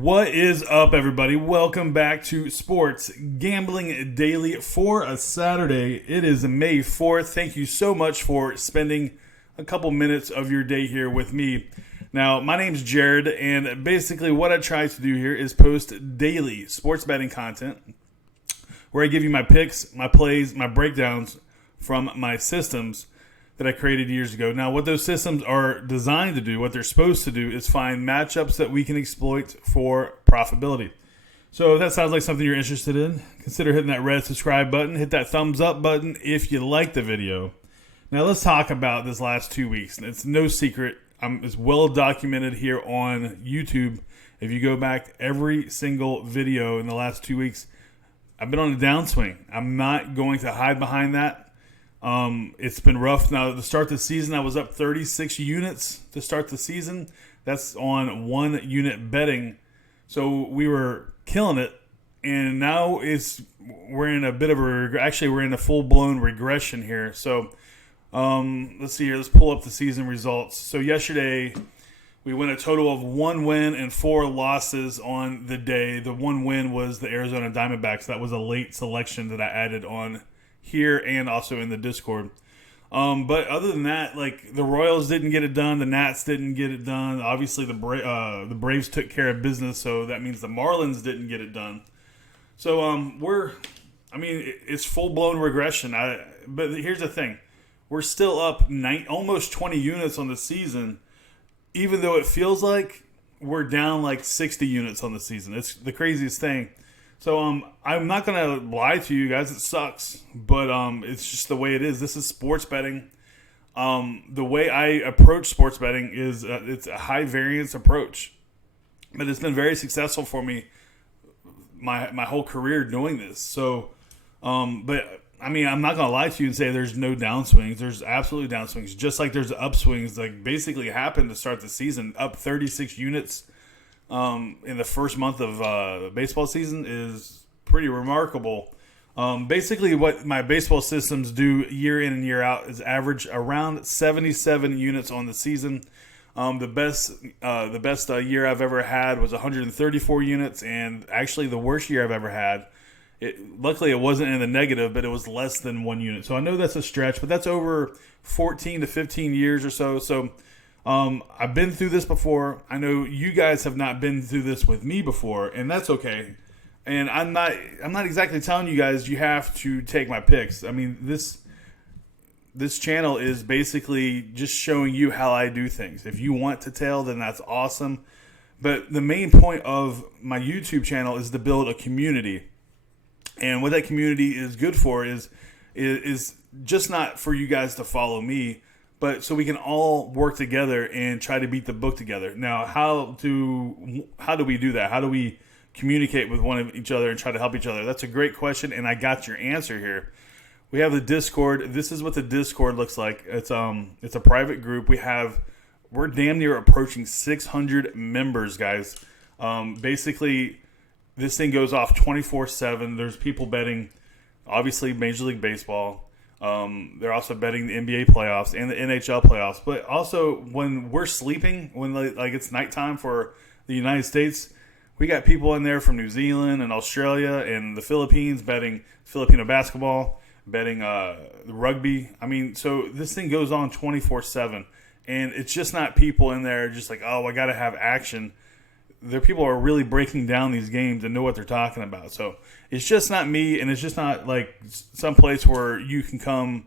What is up, everybody? Welcome back to Sports Gambling Daily for a Saturday. It is May 4th. Thank you so much for spending a couple minutes of your day here with me. Now, my name's Jared, and basically what I try to do here is post daily sports betting content where I give you my picks, my plays, my breakdowns from my systems that I created years ago. Now, what those systems are designed to do, what they're supposed to do, is find matchups that we can exploit for profitability. So if that sounds like something you're interested in, consider hitting that red subscribe button. Hit that thumbs up button if you like the video. Now, let's talk about this last 2 weeks. It's no secret. It's well documented here on YouTube. If you go back every single video in the last 2 weeks, I've been on a downswing. I'm not going to hide behind that. It's been rough. Now, to start the season, I was up 36 units to start the season. That's on 1 unit betting. So we were killing it. And now we're in a bit of we're in a full-blown regression here. So let's see here. Let's pull up the season results. So yesterday, we went a total of 1 win and 4 losses on the day. The 1 win was the Arizona Diamondbacks. That was a late selection that I added on here and also in the Discord. But other than that, like, the Royals didn't get it done. The Nats didn't get it done. Obviously, the Braves took care of business, so that means the Marlins didn't get it done. So it's full-blown regression. But here's the thing. We're still up almost 20 units on the season, even though it feels like we're down like 60 units on the season. It's the craziest thing. So I'm not going to lie to you guys. It sucks, but it's just the way it is. This is sports betting. The way I approach sports betting is it's a high variance approach, but it's been very successful for me my whole career doing this. So, but I mean, I'm not going to lie to you and say there's no downswings. There's absolutely downswings, just like there's upswings. Like basically happened to start the season up 36 units. In the first month of the baseball season is pretty remarkable. Basically, what my baseball systems do year in and year out is average around 77 units on the season. The best year I've ever had was 134 units, and actually the worst year I've ever had. Luckily, it wasn't in the negative, but it was less than 1 unit. So I know that's a stretch, but that's over 14 to 15 years or so. So I've been through this before. I know you guys have not been through this with me before, and that's okay. And I'm not exactly telling you guys you have to take my picks. I mean, this channel is basically just showing you how I do things. If you want to tell, then that's awesome. But the main point of my YouTube channel is to build a community. And what that community is good for is just not for you guys to follow me, but so we can all work together and try to beat the book together. Now, how do we do that? How do we communicate with one of each other and try to help each other? That's a great question, and I got your answer here. We have the Discord. This is what the Discord looks like. It's a private group. We're damn near approaching 600 members, guys. Basically, this thing goes off 24/7. There's people betting, obviously, Major League Baseball. They're also betting the NBA playoffs and the NHL playoffs. But also, when we're sleeping, when like it's nighttime for the United States, we got people in there from New Zealand and Australia and the Philippines betting Filipino basketball, betting rugby. I mean, so this thing goes on 24/7, and it's just not people in there just like, oh, I got to have action. There are people who are really breaking down these games and know what they're talking about. So it's just not me, and it's just not like some place where you can come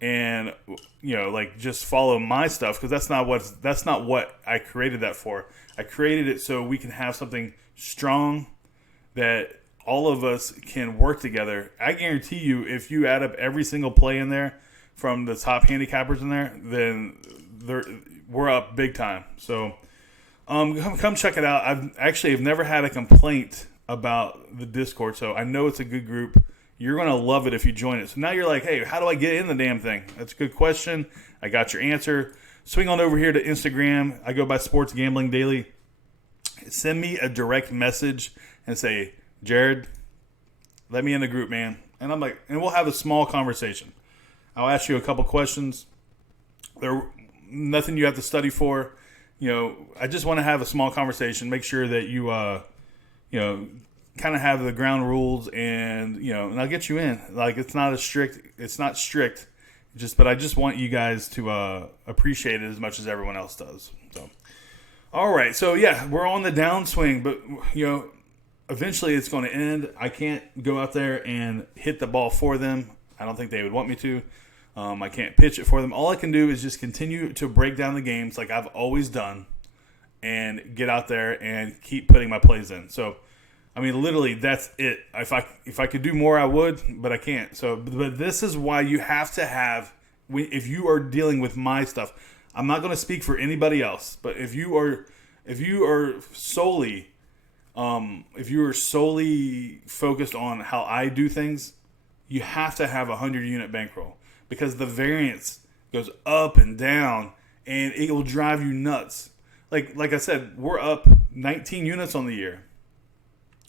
and, you know, like just follow my stuff, because that's not what I created that for. I created it so we can have something strong that all of us can work together. I guarantee you, if you add up every single play in there from the top handicappers in there, then we're up big time. So come check it out. I've never had a complaint about the Discord, so I know it's a good group. You're going to love it if you join it. So now you're like, hey, how do I get in the damn thing? That's a good question. I got your answer. Swing on over here to Instagram. I go by Sports Gambling Daily. Send me a direct message and say, Jared, let me in the group, man. And I'm like, and we'll have a small conversation. I'll ask you a couple questions. Nothing you have to study for. You know, I just want to have a small conversation. Make sure that you kind of have the ground rules, and and I'll get you in. Like it's not strict. But I just want you guys to appreciate it as much as everyone else does. So, all right. So yeah, we're on the downswing, but eventually it's going to end. I can't go out there and hit the ball for them. I don't think they would want me to. I can't pitch it for them. All I can do is just continue to break down the games like I've always done, and get out there and keep putting my plays in. So, I mean, literally, that's it. If I could do more, I would, but I can't. So, but this is why you have to have. If you are dealing with my stuff, I'm not going to speak for anybody else. But if you are solely focused on how I do things, you have to have a 100-unit bankroll, because the variance goes up and down, and it will drive you nuts. Like I said, we're up 19 units on the year.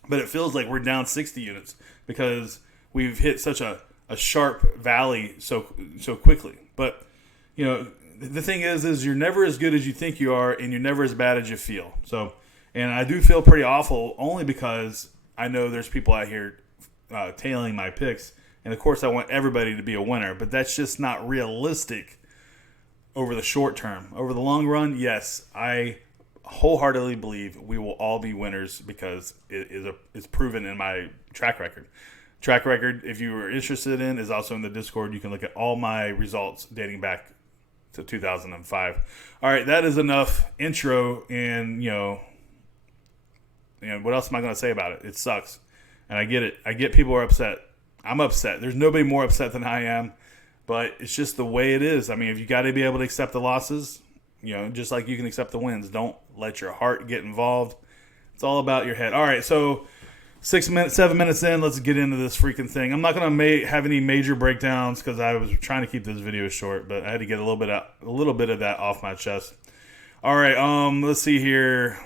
But it feels like we're down 60 units because we've hit such a sharp valley so quickly. But, the thing is you're never as good as you think you are, and you're never as bad as you feel. So, and I do feel pretty awful only because I know there's people out here tailing my picks. And, of course, I want everybody to be a winner. But that's just not realistic over the short term. Over the long run, yes, I wholeheartedly believe we will all be winners because it's proven in my track record. Track record, if you were interested in, is also in the Discord. You can look at all my results dating back to 2005. All right, that is enough intro, and what else am I going to say about it? It sucks, and I get it. I get people are upset. I'm upset. There's nobody more upset than I am, but it's just the way it is. I mean, if you got to be able to accept the losses, just like you can accept the wins. Don't let your heart get involved. It's all about your head. All right, so 7 minutes in, let's get into this freaking thing. I'm not going to have any major breakdowns because I was trying to keep this video short, but I had to get a little bit of that off my chest. All right, let's see here.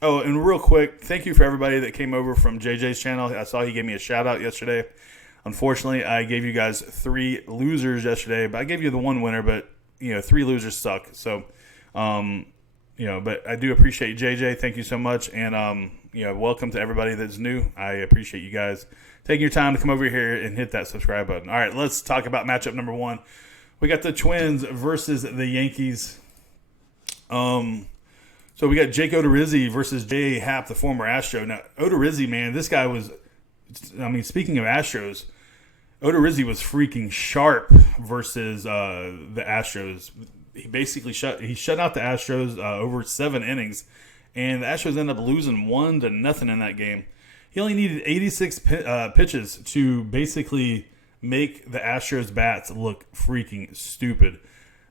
Oh, and real quick, thank you for everybody that came over from JJ's channel. I saw he gave me a shout out yesterday. Unfortunately, I gave you guys 3 losers yesterday, but I gave you the 1 winner, but 3 losers suck. So, but I do appreciate JJ. Thank you so much. And, welcome to everybody that's new. I appreciate you guys taking your time to come over here and hit that subscribe button. All right, let's talk about matchup number 1. We got the Twins versus the Yankees. So we got Jake Odorizzi versus J.A. Happ, the former Astro. Now, Odorizzi, man, this guy was, speaking of Astros, Odorizzi was freaking sharp versus the Astros. He basically shut out the Astros over 7 innings, and the Astros ended up losing 1-0 in that game. He only needed 86 pitches to basically make the Astros bats look freaking stupid.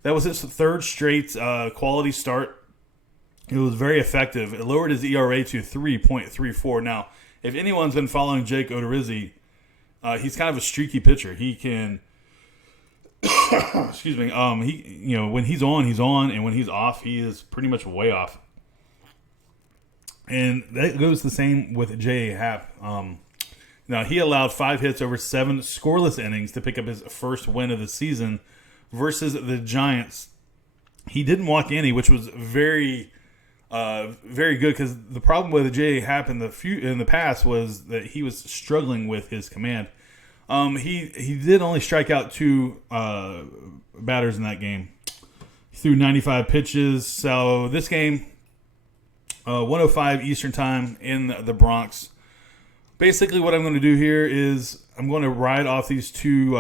That was his 3rd straight quality start. It was very effective. It lowered his ERA to 3.34. Now, if anyone's been following Jake Odorizzi, he's kind of a streaky pitcher. He can, excuse me. When he's on, and when he's off, he is pretty much way off. And that goes the same with J.A. Happ. Now, he allowed 5 hits over 7 scoreless innings to pick up his first win of the season versus the Giants. He didn't walk any, which was very good, because the problem with J.A. Happ in the past was that he was struggling with his command. He did only strike out 2 batters in that game. He threw 95 pitches. So this game, 1:05 Eastern Time in the Bronx. Basically, what I'm going to do here is I'm going to ride off these two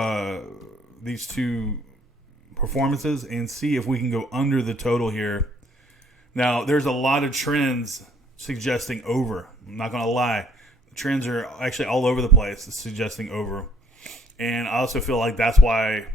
performances and see if we can go under the total here. Now, there's a lot of trends suggesting over. I'm not going to lie. The trends are actually all over the place suggesting over. And I also feel like that's why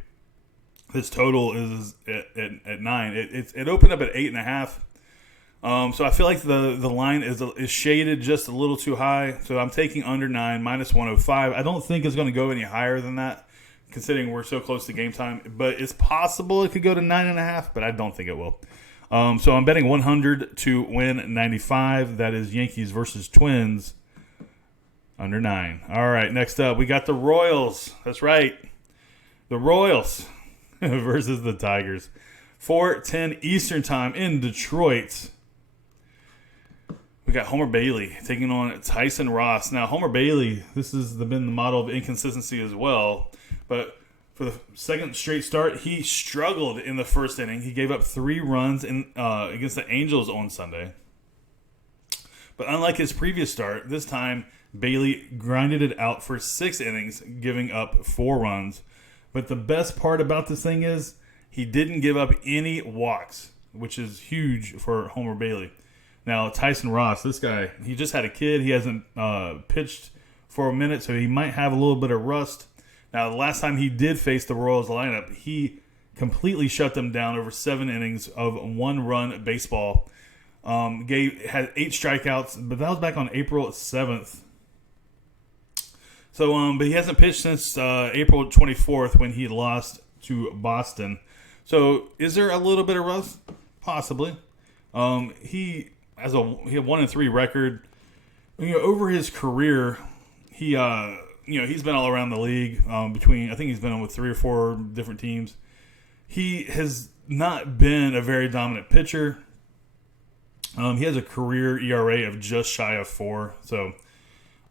this total is at 9. It opened up at 8.5. So I feel like the line is shaded just a little too high. So I'm taking under 9, minus 105. I don't think it's going to go any higher than that, considering we're so close to game time. But it's possible it could go to 9.5, but I don't think it will. So I'm betting 100 to win 95. That is Yankees versus Twins, under 9. All right, next up, we got the Royals. That's right. The Royals versus the Tigers. 4:10 Eastern Time in Detroit. We got Homer Bailey taking on Tyson Ross. Now, Homer Bailey, this has been the model of inconsistency as well. But for the second straight start, he struggled in the first inning. He gave up 3 runs against the Angels on Sunday. But unlike his previous start, this time Bailey grinded it out for 6 innings, giving up 4 runs. But the best part about this thing is he didn't give up any walks, which is huge for Homer Bailey. Now, Tyson Ross, this guy, he just had a kid. He hasn't pitched for a minute, so he might have a little bit of rust. Now, the last time he did face the Royals lineup, he completely shut them down over 7 innings of 1-run baseball. Had 8 strikeouts, but that was back on April 7th. So, but he hasn't pitched since April 24th when he lost to Boston. So, is there a little bit of rust? Possibly. He had 1-3 record. Over his career, he's been all around the league. I think he's been on with 3 or 4 different teams. He has not been a very dominant pitcher. He has a career ERA of just shy of 4. So,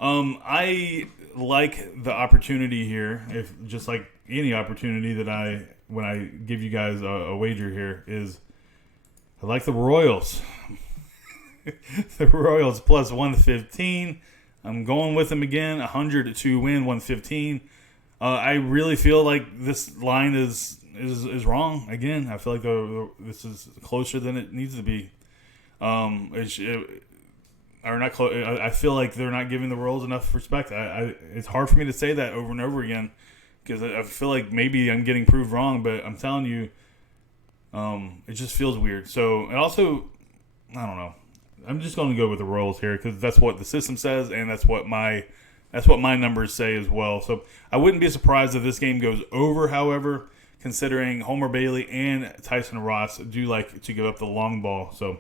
I like the opportunity here. If just like any opportunity that when I give you guys a wager here, is I like the Royals. The Royals plus 115. I'm going with them again. 100 to win, 115. I really feel like this line is wrong. Again, I feel like this is closer than it needs to be. I feel like they're not giving the Royals enough respect. It's hard for me to say that over and over again because I feel like maybe I'm getting proved wrong, but I'm telling you, it just feels weird. So, and also, I don't know. I'm just going to go with the Royals here because that's what the system says, and that's what my numbers say as well. So I wouldn't be surprised if this game goes over. However, considering Homer Bailey and Tyson Ross do like to give up the long ball. So,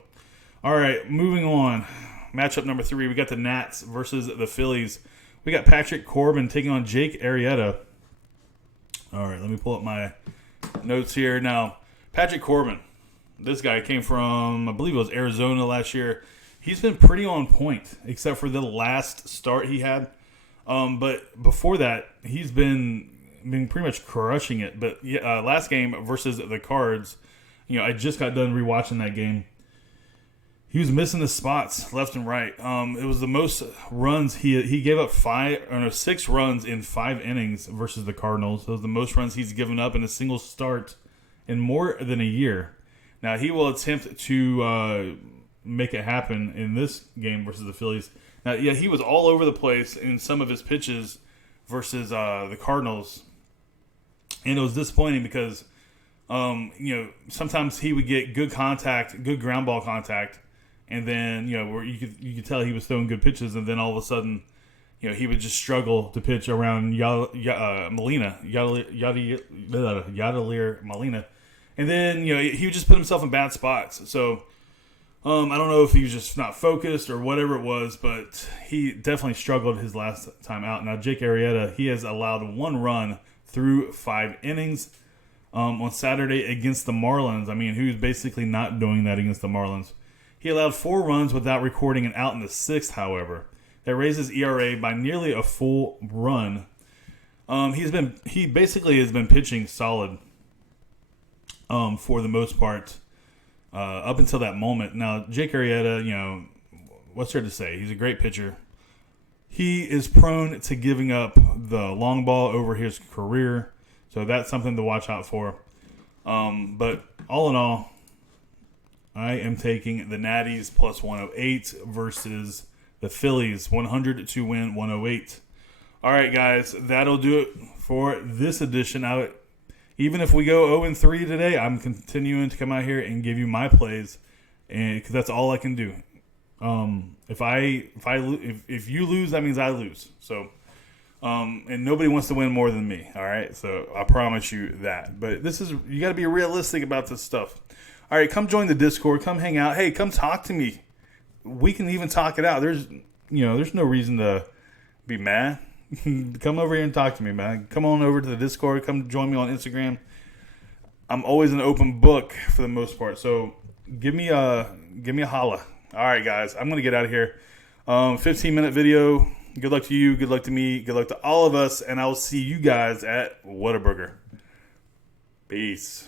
all right, moving on. Matchup number 3, we got the Nats versus the Phillies. We got Patrick Corbin taking on Jake Arrieta. All right, let me pull up my notes here. Now, Patrick Corbin, this guy came from, I believe it was Arizona last year. He's been pretty on point, except for the last start he had. But before that, he's been pretty much crushing it. But last game versus the Cards, I just got done rewatching that game. He was missing the spots left and right. It was the most runs he gave up 6 runs in 5 innings versus the Cardinals. It was the most runs he's given up in a single start in more than a year. Now he will attempt to make it happen in this game versus the Phillies. Now, yeah, he was all over the place in some of his pitches versus the Cardinals, and it was disappointing because sometimes he would get good contact, good ground ball contact. And then, where you could tell he was throwing good pitches, and then all of a sudden, he would just struggle to pitch around Yadier Molina. And then, he would just put himself in bad spots. So, I don't know if he was just not focused or whatever it was, but he definitely struggled his last time out. Now, Jake Arrieta, he has allowed 1 run through 5 innings on Saturday against the Marlins. I mean, who's basically not doing that against the Marlins? He allowed 4 runs without recording an out in the 6th, however. That raises ERA by nearly a full run. He basically has been pitching solid for the most part up until that moment. Now, Jake Arrieta, what's there to say? He's a great pitcher. He is prone to giving up the long ball over his career, so that's something to watch out for. But all in all, I am taking the Natties plus 108 versus the Phillies, 100 to win, 108. All right, guys, that'll do it for this edition. Even if we go 0-3 today, I'm continuing to come out here and give you my plays, and because that's all I can do. If you lose, that means I lose. So, and nobody wants to win more than me. All right, so I promise you that. But you got to be realistic about this stuff. All right, come join the Discord. Come hang out. Hey, come talk to me. We can even talk it out. There's no reason to be mad. Come over here and talk to me, man. Come on over to the Discord. Come join me on Instagram. I'm always an open book for the most part. So give me a holla. All right, guys, I'm going to get out of here. 15-minute video. Good luck to you. Good luck to me. Good luck to all of us. And I will see you guys at Whataburger. Peace.